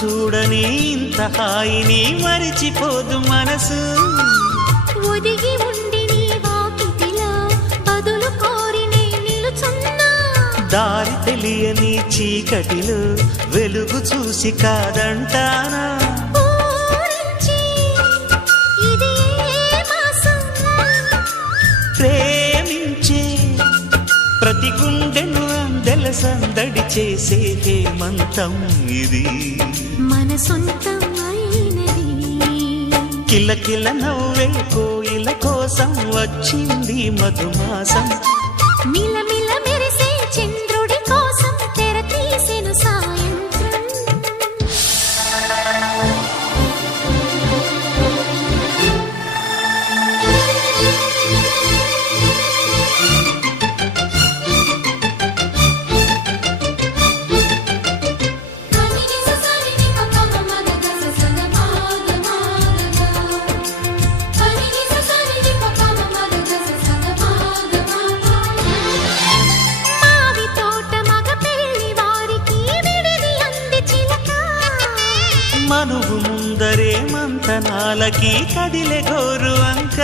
చూడని ఇంత హాయిని మరిచిపోదు మనసు. ఒదిగి ఉండి నీ వాకిటిలో బదులు కోరి నే నిలుచున్నా. దారి తెలియని చీకటిలో వెలుగు చూసి కాదంటానా. ప్రేమించే ప్రతి గుండెను అందెల సందడి చేసే హేమంతం ఇది. మన సొంతం అయినది. కిలకిల నవ్వే కోయిల కోసం వచ్చింది మధుమాసం. మిలమిల మెరిసే చంద్రుడి కోసం తెర తీసెను సాయంత్రం. మనువు ముందరే మంతనాలకి కదిలే గోరు అంక.